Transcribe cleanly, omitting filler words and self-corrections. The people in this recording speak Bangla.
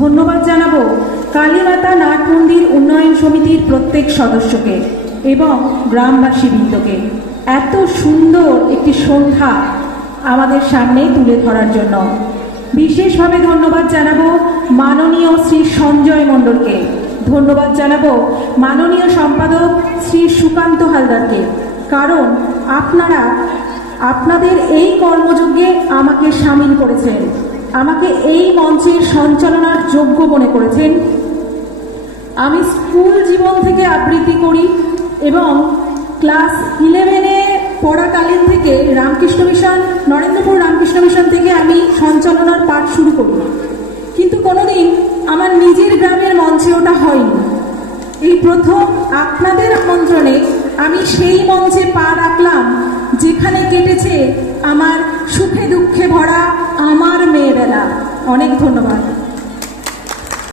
ধন্যবাদ জানাবো কালীমাতা নাট মন্দির উন্নয়ন সমিতির প্রত্যেক সদস্যকে এবং গ্রামবাসীবৃন্দকে এত সুন্দর একটি সন্ধ্যা আমাদের সামনে তুলে ধরার জন্য। বিশেষভাবে ধন্যবাদ জানাবো মাননীয় শ্রী সঞ্জয় মণ্ডলকে, ধন্যবাদ জানাবো মাননীয় সম্পাদক শ্রী সুকান্ত হালদারকে, কারণ আপনারা আপনাদের এই কর্মযজ্ঞে আমাকে সামিল করেছেন, আমাকে এই মঞ্চের সঞ্চালনার যোগ্য মনে করেছেন। আমি স্কুল জীবন থেকে আবৃত্তি করি এবং ক্লাস 11-এ পড়াকালীন থেকে রামকৃষ্ণ মিশন, নরেন্দ্রপুর রামকৃষ্ণ মিশন থেকে আমি সঞ্চালনার পাঠ শুরু করি, কিন্তু কোনোদিন আমার নিজের গ্রামের মঞ্চে ওটা হয়নি। এই প্রথম আপনাদের আমন্ত্রণে আমি সেই মঞ্চে পা রাখলাম যেখানে কেটেছে আমার সুখে দুঃখে ভরা আমার মেয়েবেলা। অনেক ধন্যবাদ।